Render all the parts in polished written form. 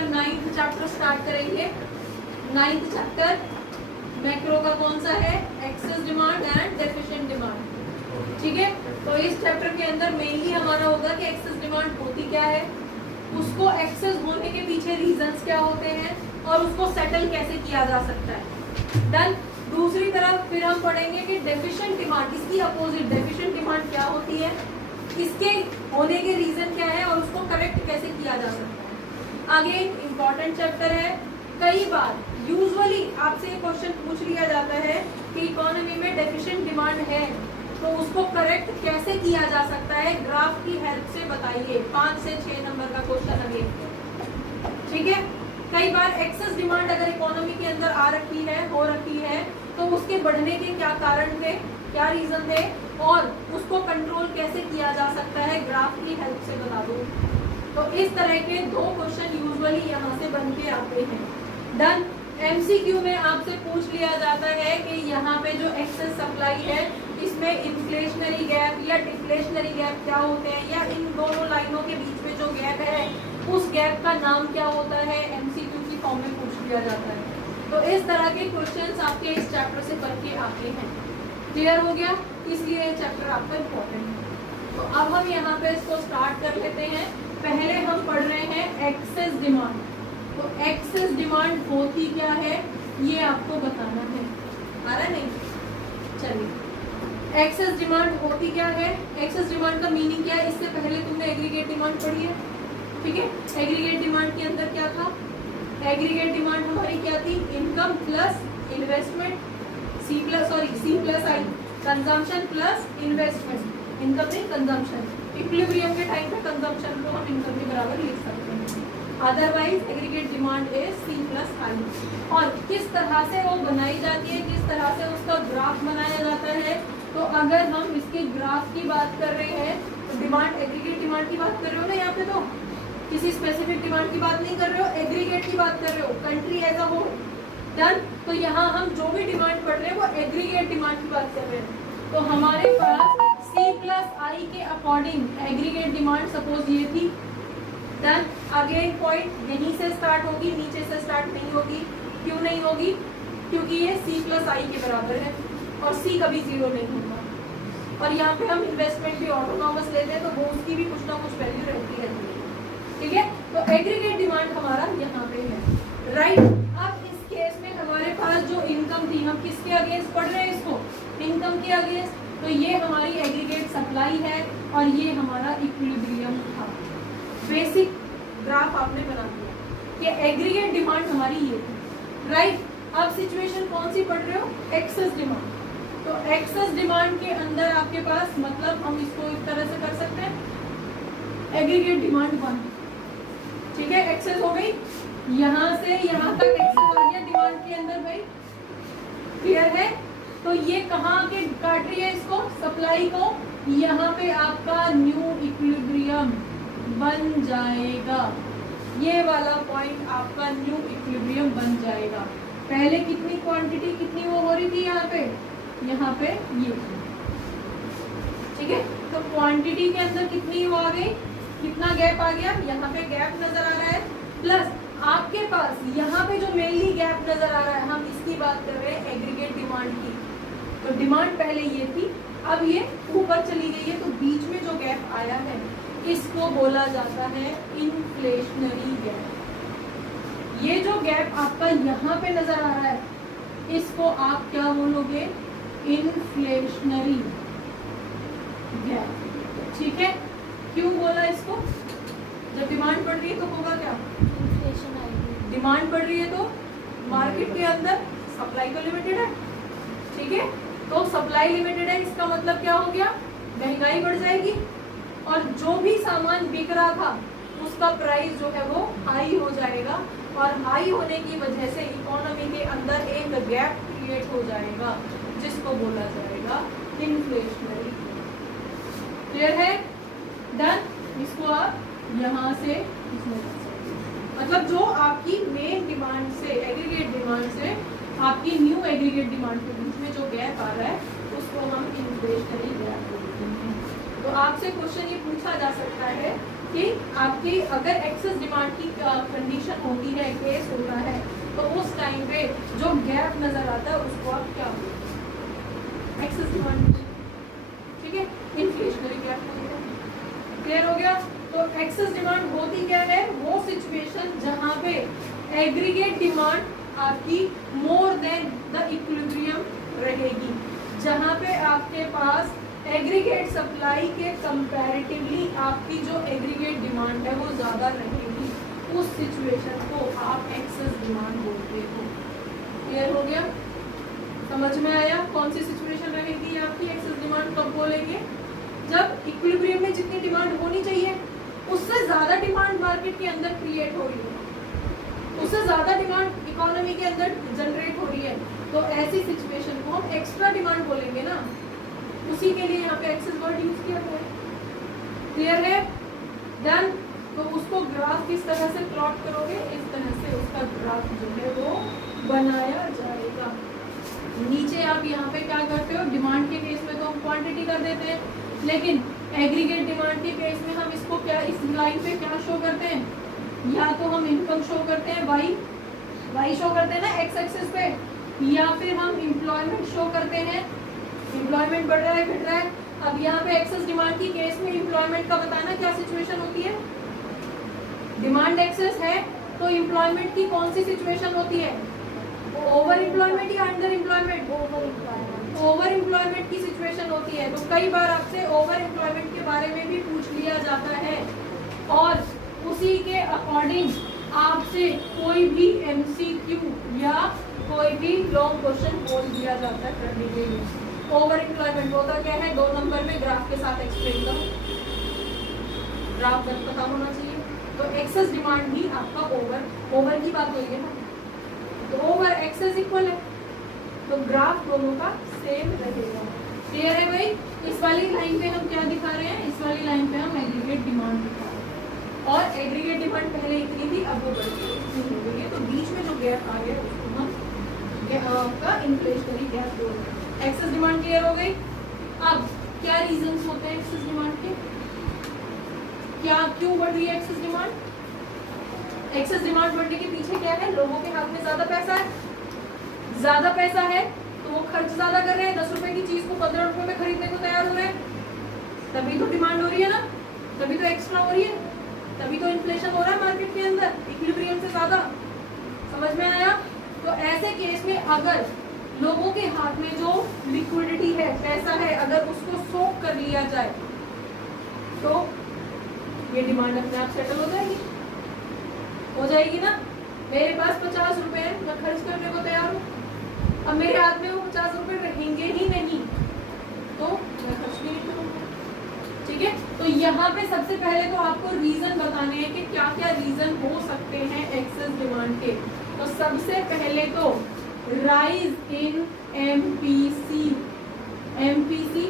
पर 9th chapter start करेंगे। 9th chapter macro का कौन सा है? Excess demand and deficient demand. ठीक है, तो इस चैप्टर के अंदर मेनली हमारा होगा कि एक्सेस डिमांड होती क्या है, उसको एक्सेस होने के पीछे रीजंस क्या होते हैं और उसको सेटल कैसे किया जा सकता है। डन। दूसरी तरफ फिर हम पढ़ेंगे कि डेफिशिएंट डिमांड, इसकी अपोजिट डेफिशिएंट डिमांड क्या होती है, इसके होने के रीजन क्या है और उसको करेक्ट कैसे किया जा सकता है। आगे इम्पॉर्टेंट चैप्टर है। कई बार यूजुअली आपसे क्वेश्चन पूछ लिया जाता है कि इकोनॉमी में डेफिशिएंट डिमांड है तो उसको करेक्ट कैसे किया जा सकता है, ग्राफ की हेल्प से बताइए। 5 से 6 नंबर का क्वेश्चन अगेन। ठीक है, कई बार एक्सेस डिमांड अगर इकोनॉमी के अंदर आ रखी है, हो रखी है, तो उसके बढ़ने के क्या कारण थे, क्या रीजन थे और उसको कंट्रोल कैसे किया जा सकता है, ग्राफ की हेल्प से बता दो। तो इस तरह के 2 क्वेश्चन यूजुअली यहाँ से बन के आते हैं। डन। एमसीक्यू में आपसे पूछ लिया जाता है कि यहाँ पे जो एक्सेस सप्लाई है इसमें इन्फ्लेशनरी गैप या डिफ्लेशनरी गैप क्या होते हैं, या इन दोनों लाइनों के बीच में जो गैप है उस गैप का नाम क्या होता है, एमसीक्यू की फॉर्म में पूछ लिया जाता है। तो इस तरह के क्वेश्चंस आपके इस चैप्टर से बन के आते हैं। क्लियर हो गया? इसलिए ये चैप्टर आपका इम्पोर्टेंट है। तो अब हम यहाँ पे इसको स्टार्ट कर लेते हैं। पहले हम पढ़ रहे हैं एक्सेस डिमांड। तो एक्सेस डिमांड होती क्या है ये आपको बताना है। आ रहा नहीं? चलिए, एक्सेस डिमांड होती क्या है, एक्सेस डिमांड का मीनिंग क्या है, इससे पहले तुमने एग्रीगेट डिमांड पढ़ी है। ठीक है, एग्रीगेट डिमांड के अंदर क्या था, एग्रीगेट डिमांड हमारी क्या थी, income plus investment, C plus I, consumption plus investment, income नहीं कंजम्पशन। इक्विलिब्रियम के टाइम पे कंजम्पशन को हम इनकम के बराबर लिख सकते हैं। Otherwise aggregate demand is C plus I. और किस तरह से वो बनाई जाती है, किस तरह से उसका ग्राफ बनाया जाता है, तो अगर हम इसके ग्राफ की बात कर रहे हैं तो डिमांड, एग्रीगेट डिमांड की बात कर रहे हो ना, यहाँ पे तो किसी स्पेसिफिक डिमांड की बात नहीं कर रहे हो, एग्रीगेट की बात कर रहे हो, country as a whole. Done. तो यहाँ हम जो भी डिमांड पढ़ रहे हैं वो एग्रीगेट डिमांड की बात कर रहे हैं। तो हमारे पास सी प्लस आई के अकॉर्डिंग एग्रीगेट डिमांड सपोज ये थी। डन। अगेन पॉइंट यहीं से स्टार्ट होगी, नीचे से स्टार्ट नहीं होगी। क्यों नहीं होगी? क्योंकि ये सी प्लस आई के बराबर है और सी कभी 0 नहीं होगा। और यहाँ पे हम इन्वेस्टमेंट भी ऑटोनॉमस लेते हैं तो वो उसकी भी कुछ ना कुछ वैल्यू रहती है। ठीक है, तो एग्रीगेट डिमांड हमारा यहाँ पे है। राइट। अब इस केस में हमारे पास जो इनकम थी, हम किसके अगेंस्ट पढ़ रहे हैं इसको, इनकम के अगेंस्ट। तो ये हमारी एग्रीगेट सप्लाई है और ये हमारा इक्विलिब्रियम था। बेसिक ग्राफ आपने बना दिया। ये एग्रीगेट डिमांड हमारी ये थी। राइट। अब सिचुएशन कौन सी पढ़ रहे हो, एक्सेस डिमांड। तो एक्सेस डिमांड के अंदर आपके पास, मतलब हम इसको इस तरह से कर सकते हैं, एग्रीगेट डिमांड 1। ठीक है, एक्सेस हो गई, यहाँ से यहाँ तक एक्सेस आ गया डिमांड के अंदर भाई। क्लियर है? तो ये कहाँ के काट रही है इसको, सप्लाई को, यहाँ पे आपका न्यू इक्विलिब्रियम बन जाएगा। ये वाला पॉइंट आपका न्यू इक्विलिब्रियम बन जाएगा। पहले कितनी क्वांटिटी, कितनी वो हो रही थी यहाँ पे ये। ठीक है, तो क्वांटिटी के अंदर कितनी वो आ गई, कितना गैप आ गया, यहाँ पे गैप नजर आ रहा है। प्लस आपके पास यहाँ पे जो मेनली गैप नजर आ रहा है, हम इसकी बात कर रहे हैं एग्रीगेट डिमांड की। तो डिमांड पहले ये थी, अब ये ऊपर चली गई है, तो बीच में जो गैप आया है इसको बोला जाता है इन्फ्लेशनरी गैप। ये जो गैप आपका यहाँ पे नजर आ रहा है इसको आप क्या बोलोगे, इन्फ्लेशनरी गैप। ठीक है, क्यों बोला इसको, जब डिमांड बढ़ रही है तो होगा क्या, इन्फ्लेशन आएगी। डिमांड बढ़ रही है तो मार्केट के अंदर सप्लाई तो लिमिटेड है। ठीक है, तो सप्लाई लिमिटेड है, इसका मतलब क्या हो गया, महंगाई बढ़ जाएगी और जो भी सामान बिक रहा था उसका प्राइस जो है वो हाई हो जाएगा। और हाई होने की वजह से इकोनॉमी के अंदर एक गैप क्रिएट हो जाएगा जिसको बोला जाएगा इन्फ्लेशनरी। क्लियर है? डन। इसको आप यहाँ से इसमें, मतलब जो आपकी मेन डिमांड से, एग्रीगेट डिमांड से आपकी न्यू एग्रीगेट डिमांड के बीच में जो गैप आ रहा है उसको हम इन्फ्लेशनरी गैप बोलते हैं। तो आपसे क्वेश्चन ये पूछा जा सकता है कि आपकी अगर एक्सेस डिमांड की कंडीशन होती है, केस होता है, तो उस टाइम पे जो गैप नजर आता है उसको आप क्या बोलते हैं? Excess demand. ठीक है, इन्फ्लेशनरी गैप। क्लियर हो गया? तो एक्सेस डिमांड होती क्या है? वो सिचुएशन जहां पे एग्रीगेट डिमांड आपकी मोर देन द इक्विलिब्रियम रहेगी, जहां पे आपके पास एग्रीगेट सप्लाई के कंपैरेटिवली आपकी जो एग्रीगेट डिमांड है वो ज्यादा रहेगी, उस सिचुएशन को आप एक्सेस डिमांड बोलते हो। क्लियर हो गया? समझ में आया कौन सी सिचुएशन रहेगी आपकी एक्सेस डिमांड कब बोलेंगे? जब इक्विलिब्रियम में जितनी डिमांड होनी चाहिए उससे ज्यादा डिमांड मार्केट के अंदर क्रिएट हो रही है, उससे ज्यादा डिमांड इकोनॉमी के अंदर जनरेट हो रही है, तो ऐसी सिचुएशन को हम एक्स्ट्रा डिमांड बोलेंगे ना, उसी के लिए यहाँ पे एक्सेस वर्ड यूज किया गया है। क्लियर है? डन। तो उसको ग्राफ किस तरह से प्लॉट करोगे? इस तरह से उसका ग्राफ जो है वो बनाया जाएगा। नीचे आप यहाँ पे क्या करते हो? डिमांड के केस में तो हम क्वांटिटी कर देते हैं, लेकिन एग्रीगेट डिमांड के केस में हम इसको क्या, इस लाइन पे क्या शो करते हैं? या तो हम इनकम शो करते हैं, वाई शो करते हैं ना एक्स एक्सिस पे, या फिर हम एम्प्लॉयमेंट शो करते हैं, एम्प्लॉयमेंट बढ़ रहा है घट रहा है। अब यहाँ पे एक्सेस डिमांड की केस में एम्प्लॉयमेंट का बताना क्या सिचुएशन होती है? डिमांड एक्सेस है तो एम्प्लॉयमेंट की कौन सी सिचुएशन होती है? ओवर एम्प्लॉयमेंट या अंडर एम्प्लॉयमेंट? ओवर एम्प्लॉयमेंट की सिचुएशन होती है। तो कई बार आपसे ओवर एम्प्लॉयमेंट के बारे में भी पूछ लिया जाता है, और उसी के अकॉर्डिंग आपसे कोई भी एमसीक्यू या कोई भी लॉन्ग क्वेश्चन बोल दिया जाता है करने के लिए। ओवर एम्प्लॉयमेंट होता क्या है? 2 नंबर में ग्राफ के साथ एक्सप्लेन करो, ग्राफ तक पता होना चाहिए। तो एक्सेस डिमांड भी आपका ओवर की बात हो रही है ना, तो ओवर एक्सेस इक्वल है, तो ग्राफ दोनों का सेम रहेगा। क्लियर है भाई? इस वाली लाइन पे हम क्या दिखा रहे हैं? इस वाली लाइन पे हम एग्रीगेट डिमांड दिखा रहे हैं, और एग्रीगेट डिमांड पहले इतनी थी, अब वो बढ़ गई है, तो बीच में जो गैप आ गया उसको हम आपका इन्फ्लेशनरी गैप बोल रहे हैं। एक्सेस डिमांड क्लियर हो गई? अब क्या रीजंस होते हैं एक्सेस डिमांड के? क्यों बढ़ रही है एक्सेस डिमांड? एक्सेस डिमांड बढ़ने के पीछे क्या है? लोगों के हाथ में ज्यादा पैसा है, ज्यादा पैसा है तो वो खर्च ज्यादा कर रहे हैं, 10 रुपए की चीज को 15 रुपए में खरीदने को तैयार हो रहे हैं, तभी तो डिमांड हो रही है ना, तभी तो एक्स्ट्रा हो रही है, तभी तो इन्फ्लेशन हो रहा है मार्केट के अंदर इक्विलिब्रियम से ज्यादा। समझ में आया? तो ऐसे केस में अगर लोगों के हाथ में जो लिक्विडिटी है, पैसा है, अगर उसको सोक कर लिया जाए तो ये डिमांड अपने आप सेटल हो जाएगी ना। मेरे पास 50 रुपए है, मैं खर्च करने को तैयार हूँ, अब मेरे हाथ में वो 50 रुपए रहेंगे ही नहीं तो मैं खर्च भी नहीं करूँगा। ठीक है, तो यहाँ पे सबसे पहले तो आपको रीजन बताने हैं कि क्या क्या रीजन हो सकते हैं एक्सेस डिमांड के। तो सबसे पहले तो राइज इन एमपीसी। एमपीसी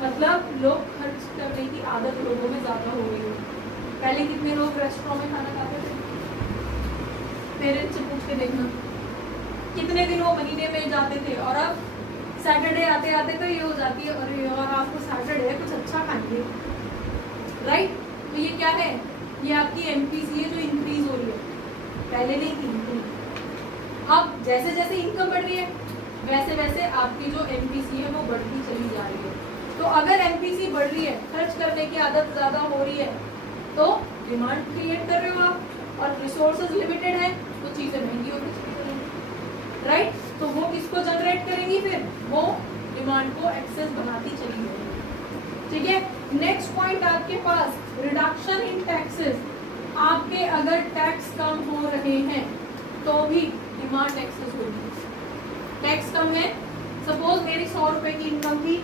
मतलब लोग खर्च करने की आदत लोगों में ज्यादा हो गई है। पहले कितने लोग रेस्टोरेंट में खाना खाते थे? पेरेंट्स से पूछ के देखना कितने दिन वो महीने में जाते थे, और अब सैटरडे आते आते तो ये हो जाती है और आपको सैटरडे कुछ अच्छा खाएंगे, राइट? तो ये क्या है? ये आपकी एमपीसी है जो इंक्रीज हो रही है, पहले नहीं थी। अब जैसे जैसे इनकम बढ़ रही है वैसे वैसे आपकी जो एमपीसी है वो बढ़ती चली जा रही है। तो अगर एमपीसी बढ़ रही है, खर्च करने की आदत ज्यादा हो रही है, तो डिमांड क्रिएट कर रहे हो आप, और रिसोर्सेज लिमिटेड है तो चीजें महंगी होती चली जाएंगी, राइट? तो वो किसको जनरेट करेंगी? फिर वो डिमांड को एक्सेस बनाती चली जाएगी। ठीक है, नेक्स्ट पॉइंट आपके पास रिडक्शन इन टैक्सेस। आपके अगर टैक्स कम हो रहे हैं तो भी डिमांड एक्सेस होगी। टैक्स कम है, सपोज मेरी 100 रुपए की इनकम थी,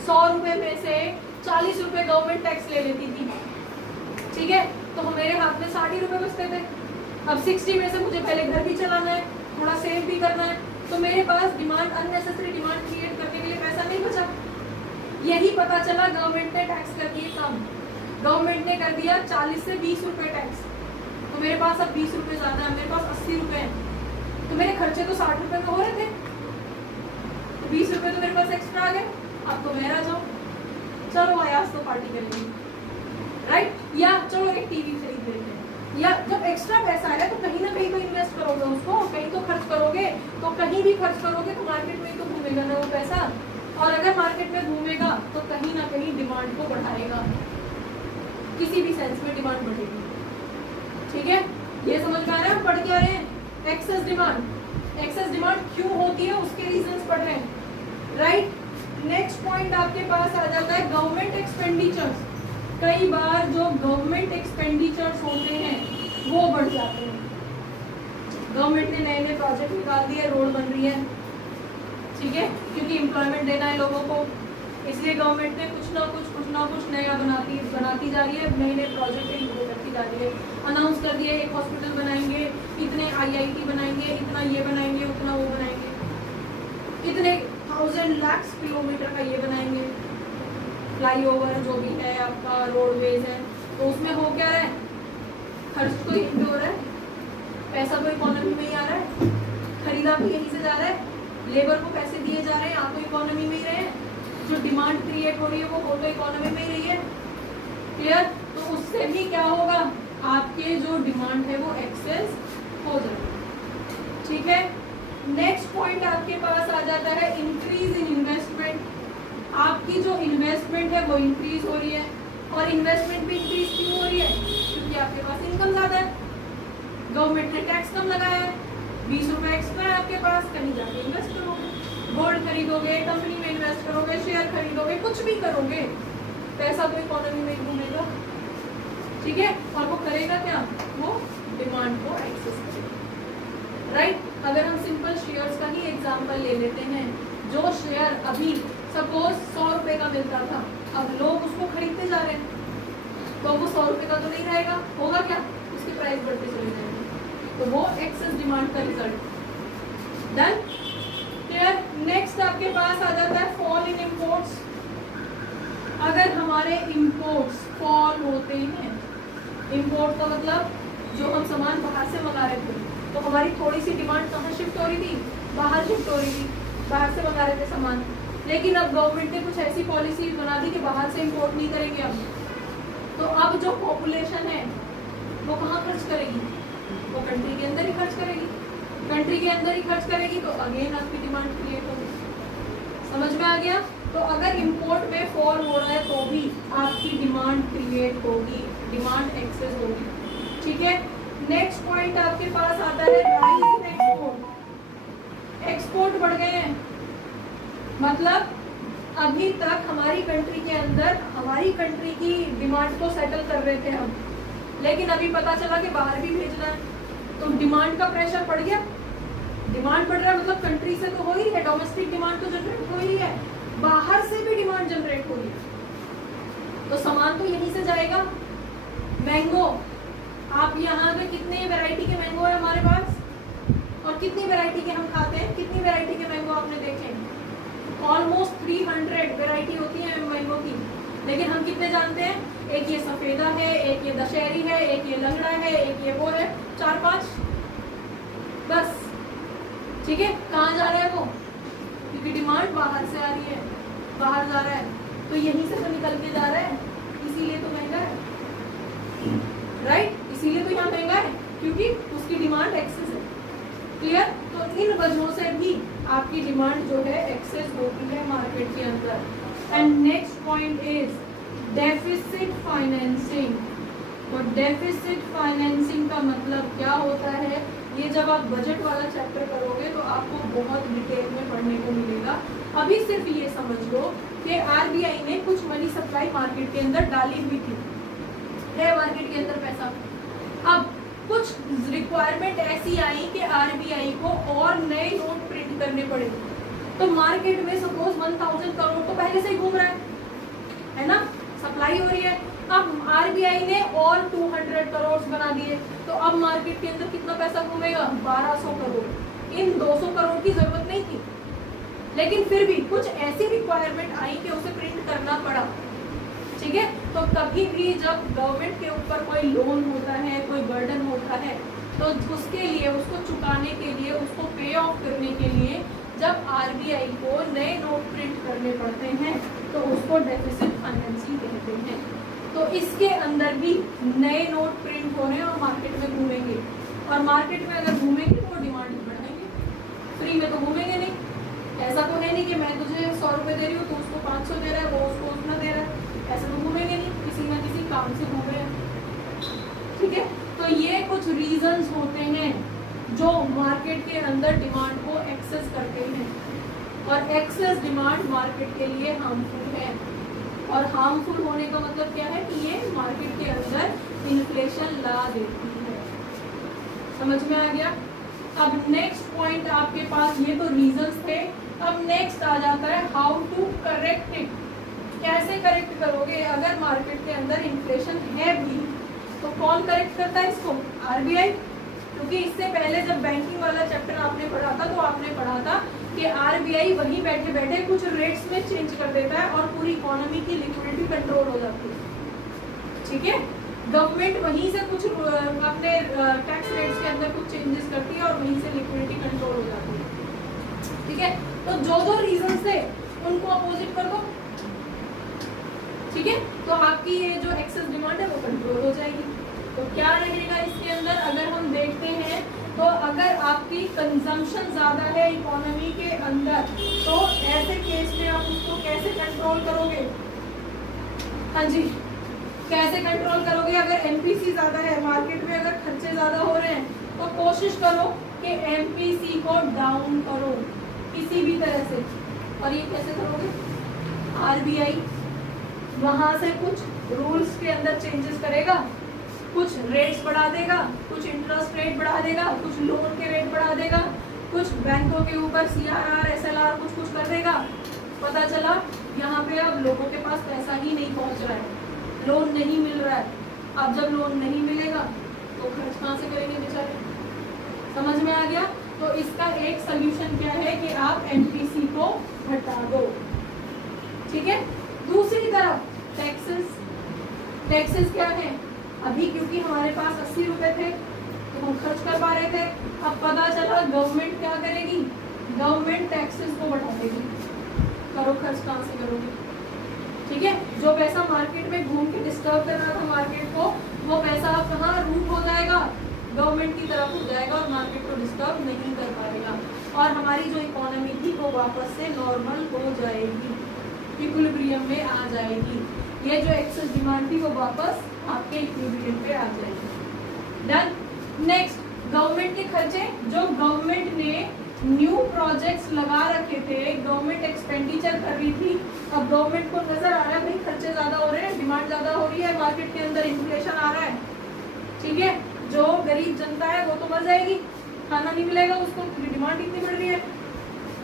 100 रुपए में से 40 रुपए गवर्नमेंट टैक्स ले लेती थी, ठीक है, तो मेरे हाथ में 60 रुपए बचते थे। अब 60 में से मुझे पहले घर भी चलाना है, थोड़ा सेव भी करना है, तो मेरे पास डिमांड, अननेसेसरी डिमांड क्रिएट करने के लिए पैसा नहीं बचा। यही पता चला गवर्नमेंट ने टैक्स कर दिए कम, गवर्नमेंट ने कर दिया 40 से 20 रुपए टैक्स, तो मेरे पास अब 20 रुपए ज्यादा है, मेरे पास 80 रुपए हैं, तो मेरे खर्चे तो 60 रुपए में हो रहे थे, तो 20 रुपए तो मेरे पास एक्स्ट्रा आ गए। अब तो मैं आ जाओ, चलो आज तो पार्टी करेंगे, राइट। या चलो एक टीवी खरीद लेते हैं, या जब एक्स्ट्रा पैसा है तो कहीं ना कहीं तो इन्वेस्ट करोगे उसको, कहीं तो खर्च करोगे, तो कहीं भी खर्च करोगे तो मार्केट में तो घूमेगा ना वो पैसा, और अगर मार्केट में घूमेगा तो कहीं ना कहीं डिमांड को बढ़ाएगा, किसी भी सेंस में डिमांड बढ़ेगी। ठीक है, ये समझ में आ रहा है? हम पढ़ क्या रहे हैं? Excess demand. एक्सेस डिमांड क्यों होती है उसके रीजंस पढ़ रहे हैं, राइट। नेक्स्ट पॉइंट आपके पास आ जाता है गवर्नमेंट एक्सपेंडिचर्स। कई बार जो गवर्नमेंट एक्सपेंडिचर्स होते हैं वो बढ़ जाते हैं। गवर्नमेंट ने नए नए प्रोजेक्ट निकाल दिए, रोड बन रही है, ठीक है, क्योंकि एम्प्लॉयमेंट देना है लोगों को, इसलिए गवर्नमेंट ने कुछ ना कुछ नया बनाती जा रही है, नए नए प्रोजेक्ट इंप्रूव करती जा रही है। अनाउंस कर दिए एक हॉस्पिटल बनाएंगे, इतने IIT बनाएंगे, इतना ये बनाएंगे, उतना वो बनाएंगे, इतने 1000 लाख किलोमीटर का ये बनाएंगे, फ्लाईओवर जो भी है आपका, रोडवेज है, तो उसमें हो क्या रहा है? खर्च तो यहीं पे हो रहा है, पैसा तो इकोनॉमी में ही आ रहा है, खरीदा भी यहीं से जा रहा है, लेबर को पैसे दिए जा रहे हैं, आप तो इकोनॉमी में ही रहे हैं, जो डिमांड क्रिएट हो रही है वो तो इकोनॉमी में ही रही है। क्लियर? तो उससे भी क्या होगा, आपके जो डिमांड है वो एक्सेस हो जाएगा। ठीक है, नेक्स्ट पॉइंट आपके पास आ जाता है इंक्रीज इन इन्वेस्टमेंट। आपकी जो इन्वेस्टमेंट है वो इंक्रीज हो रही है, और इन्वेस्टमेंट भी इंक्रीज क्यों हो रही है? क्योंकि आपके पास इनकम ज्यादा है, गवर्नमेंट ने टैक्स कम लगाया है, 20 रुपए एक्स्ट्रा है आपके पास, कहीं जाके इन्वेस्ट करोगे, गोल्ड खरीदोगे, कंपनी में इन्वेस्ट करोगे, शेयर खरीदोगे, कुछ भी करोगे, पैसा तो इकोनॉमी में घूमेगा। ठीक है, और वो करेगा क्या? वो डिमांड को एक्सेस करेगा, राइट। अगर हम सिंपल शेयर्स का ही एग्जांपल ले लेते हैं, जो शेयर अभी सपोज 100 रुपए का मिलता था, अब लोग उसको खरीदते जा रहे हैं, तो वो 100 रुपए का तो नहीं रहेगा, होगा क्या? उसकी प्राइस बढ़ते चले जाएंगे, तो वो एक्सेस डिमांड का रिजल्ट। डन? क्लियर? नेक्स्ट आपके पास आ जाता है फॉल इन इंपोर्ट्स। अगर हमारे इंपोर्ट्स फॉल होते हैं, इंपोर्ट का मतलब जो हम सामान बाहर से मंगा रहे थे, तो हमारी थोड़ी सी डिमांड कहाँ शिफ्ट हो रही थी? बाहर शिफ्ट हो रही थी, बाहर से मंगा रहे थे सामान, लेकिन अब गवर्नमेंट ने कुछ ऐसी पॉलिसी बना दी कि बाहर से इंपोर्ट नहीं करेंगे अब, तो अब जो पॉपुलेशन है वो कहाँ खर्च करेगी? वो कंट्री के अंदर ही खर्च करेगी, कंट्री के अंदर ही खर्च करेगी, तो अगेन आपकी डिमांड क्रिएट होगी। समझ में आ गया? तो अगर इंपोर्ट में फॉल हो रहा है तो भी आपकी डिमांड क्रिएट होगी, डिमांड एक्सेस होगी। ठीक है, नेक्स्ट पॉइंट आपके पास आता है राइज इन एक्सपोर्ट। एक्सपोर्ट बढ़ गए हैं, मतलब अभी तक हमारी कंट्री के अंदर हमारी कंट्री की डिमांड को सेटल कर रहे थे हम, लेकिन अभी पता चला कि बाहर भी भेजना है, तो डिमांड का प्रेशर बढ़ गया। डिमांड बढ़ रहा है मतलब कंट्री से तो हो ही है, डोमेस्टिक डिमांड तो जनरेट हो ही है, बाहर से भी डिमांड जनरेट हो रही है, तो सामान तो यहीं से जाएगा। मैंगो, आप यहाँ पे कितने वैरायटी के मैंगो है हमारे पास, और कितनी वैरायटी के हम खाते हैं? कितनी वैरायटी के मैंगो आपने देखे? ऑलमोस्ट 300 वैरायटी होती है मैंगो की, लेकिन हम कितने जानते हैं? एक ये सफेदा है, एक ये दशहरी है, एक ये लंगड़ा है, एक ये वो है, 4-5 बस। ठीक है, कहाँ जा रहा है वो? क्योंकि डिमांड बाहर से आ रही है, बाहर जा रहा है, तो यहीं से तो निकल के जा रहा है, इसीलिए तो महंगा है, राइट। इसीलिए तो यहाँ महंगा है, क्योंकि उसकी डिमांड एक्सेस है। क्लियर? तो इन वजहों से भी आपकी डिमांड जो है एक्सेस होती है मार्केट के अंदर। And next point is deficit financing. तो डेफिसिट फाइनेंसिंग का मतलब क्या होता है? ये जब आप बजट वाला चैप्टर करोगे तो आपको बहुत डिटेल में पढ़ने को मिलेगा। अभी सिर्फ ये समझ लो कि आरबीआई ने कुछ मनी सप्लाई मार्केट के अंदर डाली हुई थी, है मार्केट के अंदर पैसा। अब कुछ रिक्वायरमेंट ऐसी आई कि आरबीआई को और नए नोट प्रिंट करने पड़े, तो मार्केट में सपोज 1000 करोड़ तो पहले से ही घूम रहा है ना, सप्लाई हो रही है। अब आरबीआई ने और 200 करोड़ बना दिए, तो अब मार्केट के अंदर कितना पैसा घूमेगा? 1200 करोड़। इन 200 करोड़ की जरूरत नहीं थी, लेकिन फिर भी कुछ ऐसी रिक्वायरमेंट आई कि उसे प्रिंट करना पड़ा। ठीक है, तो कभी भी जब गवर्नमेंट के ऊपर कोई लोन होता है, कोई बर्डन होता है, तो उसके लिए, उसको चुकाने के लिए, उसको पे ऑफ करने के लिए जब आरबीआई को नए नोट प्रिंट करने पड़ते हैं तो उसको डेफिसिट फाइनेंसिंग कहते हैं। तो इसके अंदर भी नए नोट प्रिंट हो रहे हैं और मार्केट में घूमेंगे, और मार्केट में अगर घूमेंगे तो वो डिमांड बढ़ाएंगे, फ्री में तो घूमेंगे नहीं। ऐसा तो है नहीं कि मैं तुझे 100 रुपये दे रही हूँ तो उसको 500 दे रहा है, वो उसको उतना दे रहा है, ऐसा तो घूमेंगे नहीं, किसी ना किसी काम से घूम रहे हैं। ठीक है, तो ये कुछ रीजंस होते हैं जो मार्केट के अंदर डिमांड को एक्सेस करते हैं, और एक्सेस डिमांड मार्केट के लिए हार्मफुल है। और हार्मफुल होने का मतलब क्या है कि ये मार्केट के अंदर इन्फ्लेशन ला देती है। समझ में आ गया? अब नेक्स्ट पॉइंट आपके पास, ये तो रीजंस थे, अब नेक्स्ट आ जाता है हाउ टू करेक्ट इट। कैसे करेक्ट करोगे? अगर मार्केट के अंदर इन्फ्लेशन है भी तो कौन करेक्ट करता है इसको? आरबीआई। क्योंकि इससे पहले जब बैंकिंग वाला चैप्टर आपने पढ़ा था तो आपने पढ़ा था कि आरबीआई वहीं बैठे बैठे कुछ रेट्स में चेंज कर देता है और पूरी इकोनॉमी की लिक्विडिटी कंट्रोल हो जाती है। ठीक है, गवर्नमेंट वहीं से कुछ अपने टैक्स रेट्स के अंदर कुछ चेंजेस करती है और वहीं से लिक्विडिटी कंट्रोल हो जाती है। ठीक है, तो जो जो रीजंस थे उनको अपोजिट कर दो। ठीक है, तो आपकी ये जो एक्सेस डिमांड है वो कंट्रोल हो जाएगी। तो क्या रहेगा इसके अंदर? अगर हम देखते हैं तो अगर आपकी कंजम्पशन ज्यादा है इकोनॉमी के अंदर तो ऐसे केस में आप उसको कैसे कंट्रोल करोगे? हाँ जी, कैसे कंट्रोल करोगे? अगर एमपीसी ज्यादा है, मार्केट में अगर खर्चे ज्यादा हो रहे हैं तो कोशिश करो कि एमपीसी को डाउन करो किसी भी तरह से। और ये कैसे करोगे? आरबीआई वहां से कुछ रूल्स के अंदर चेंजेस करेगा, कुछ रेट्स बढ़ा देगा, कुछ इंटरेस्ट रेट बढ़ा देगा, कुछ लोन के रेट बढ़ा देगा, कुछ बैंकों के ऊपर सीआरआर एसएलआर कुछ कुछ कर देगा। पता चला यहाँ पे अब लोगों के पास पैसा ही नहीं पहुँच रहा है, लोन नहीं मिल रहा है। अब जब लोन नहीं मिलेगा तो खर्च कहाँ से करेंगे बेचारे? समझ में आ गया? तो इसका एक सोल्यूशन क्या है कि आप एमपीसी को हटा दो। ठीक है, दूसरी तरफ टैक्सेस क्या है? अभी क्योंकि हमारे पास 80 रुपए थे तो हम खर्च कर पा रहे थे, अब पता चला गवर्नमेंट क्या करेगी? गवर्नमेंट टैक्सेस को बढ़ा देगी। करो खर्च कहाँ से करोगे? ठीक है, जो पैसा मार्केट में घूम के डिस्टर्ब कर रहा था मार्केट को, वो पैसा अब कहाँ रूट हो जाएगा? गवर्नमेंट की तरफ हो जाएगा और मार्केट को डिस्टर्ब नहीं कर पाएगा, और हमारी जो इकोनॉमी थी वो वापस से नॉर्मल हो जाएगी, इक्विलिब्रियम में आ जाएगी। ये जो एक्सेस डिमांड थी वो वापस आपके इक्विलिब्रियम पे आ जाएगी। डन। नेक्स्ट, गवर्नमेंट के खर्चे, जो गवर्नमेंट ने न्यू प्रोजेक्ट्स लगा रखे थे, गवर्नमेंट एक्सपेंडिचर कर रही थी, अब गवर्नमेंट को नजर आ रहा है भाई खर्चे ज्यादा हो रहे हैं, डिमांड ज्यादा हो रही है, मार्केट के अंदर इन्फ्लेशन आ रहा है। ठीक है, जो गरीब जनता है वो तो मर जाएगी, खाना नहीं मिलेगा उसको, डिमांड इतनी बढ़ रही है।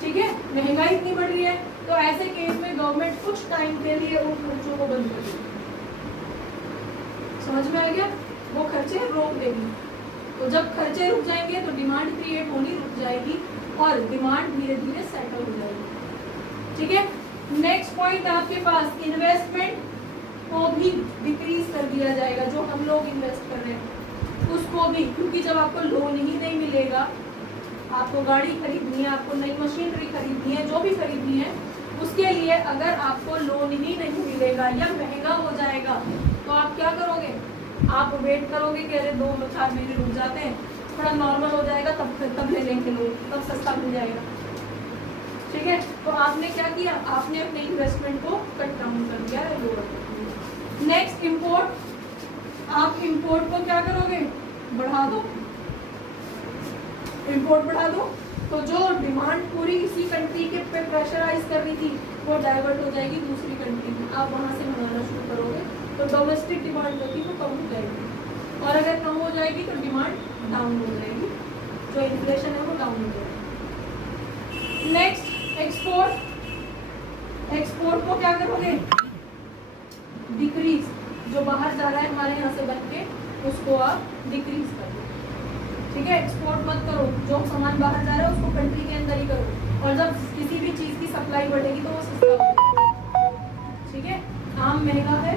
ठीक है, महंगाई इतनी बढ़ रही है, तो ऐसे केस में गवर्नमेंट कुछ टाइम के लिए उन खर्चों को बंद कर देगी। समझ में आ गया? वो खर्चे रोक देगी। तो जब खर्चे रुक जाएंगे तो डिमांड क्रिएट होनी रुक जाएगी और डिमांड धीरे धीरे सेटल हो जाएगी। ठीक है, नेक्स्ट पॉइंट आपके पास, इन्वेस्टमेंट को भी डिक्रीज कर दिया जाएगा। जो हम लोग इन्वेस्ट कर रहे हैं उसको भी, क्योंकि जब आपको लोन ही नहीं मिलेगा, आपको गाड़ी खरीदनी है, आपको नई मशीनरी खरीदनी है, जो भी खरीदनी है, उसके लिए अगर आपको लोन ही नहीं मिलेगा या महंगा हो जाएगा तो आप क्या करोगे? आप वेट करोगे कि अरे 2-4 महीने रुक जाते हैं, थोड़ा नॉर्मल हो जाएगा तब ले लेंगे लोन, तब सस्ता मिल जाएगा। ठीक है, तो आपने क्या किया? आपने अपने इन्वेस्टमेंट को कट डाउन कर दिया है, लोअर कर दिया। Next, import. आप इंपोर्ट को क्या करोगे? बढ़ा दो, इंपोर्ट बढ़ा दो, तो जो डिमांड पूरी इसी कंट्री के पे प्रेशराइज कर रही थी वो डाइवर्ट हो जाएगी दूसरी कंट्री में, आप वहां से मंगाना शुरू करोगे, तो डोमेस्टिक डिमांड जो थी वो कम हो जाएगी, और अगर कम हो जाएगी तो डिमांड डाउन हो जाएगी, जो इन्फ्लेशन है वो डाउन हो जाएगी। Next, export. एक्सपोर्ट को क्या करोगे? डिक्रीज। जो बाहर जा रहा है हमारे यहाँ से बन के, उसको आप डिक्रीज कर दो। ठीक है, एक्सपोर्ट मत करो, जो सामान बाहर जा रहा है उसको कंट्री के अंदर ही करो, और जब किसी भी चीज की सप्लाई बढ़ेगी तो वो सस्ता होगा। ठीक है, आम महंगा है,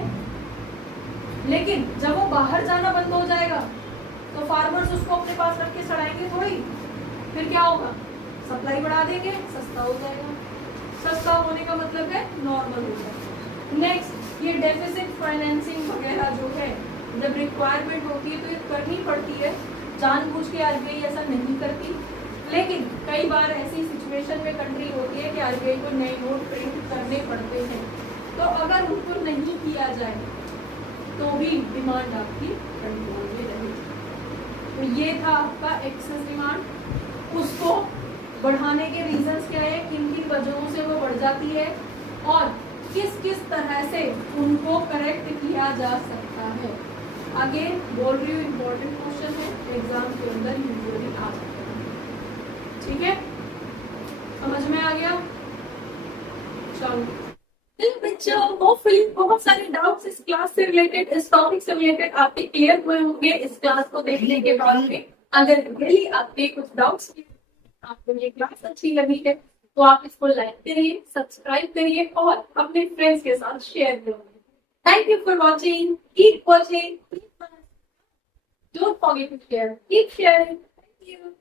लेकिन जब वो बाहर जाना बंद हो जाएगा तो फार्मर्स उसको अपने पास रख के सड़ाएंगे थोड़ी, फिर क्या होगा? सप्लाई बढ़ा देंगे, सस्ता हो जाएगा। सस्ता होने का मतलब है नॉर्मल हो जाएगा। नेक्स्ट, ये डेफिसिट फाइनेंसिंग वगैरह जो है जब रिक्वायरमेंट होती है तो ये करनी पड़ती है, जानबूझ के आरबीआई ऐसा नहीं करती, लेकिन कई बार ऐसी सिचुएशन में कंट्री होती है कि आरबीआई को नए नोट प्रिंट करने पड़ते हैं, तो अगर उनको नहीं किया जाए तो भी डिमांड आपकी कंट्रोल में रहेगी। तो ये था आपका एक्सेस डिमांड। उसको बढ़ाने के रीजंस क्या है, किन किन वजहों से वो बढ़ जाती है और किस किस तरह से उनको करेक्ट किया जा सकता है। आगे बोल रही हूँ, इम्पोर्टेंट क्वेश्चन है, एग्जाम के अंदर यूजुअली आ सकते हैं। ठीक है, समझ में आ गया? चलो बच्चों, होपफुली बहुत सारे डाउट्स इस क्लास से रिलेटेड, इस टॉपिक से रिलेटेड आपके क्लियर हुए होंगे इस क्लास को देखने के बाद में। अगर रियली आपके कुछ डाउट्स, आपको ये क्लास अच्छी लगी है तो आप इसको लाइक करिए, सब्सक्राइब करिए और अपने फ्रेंड्स के साथ शेयर करिए। Thank you for watching. Keep watching. Don't forget to share. Keep sharing. Thank you.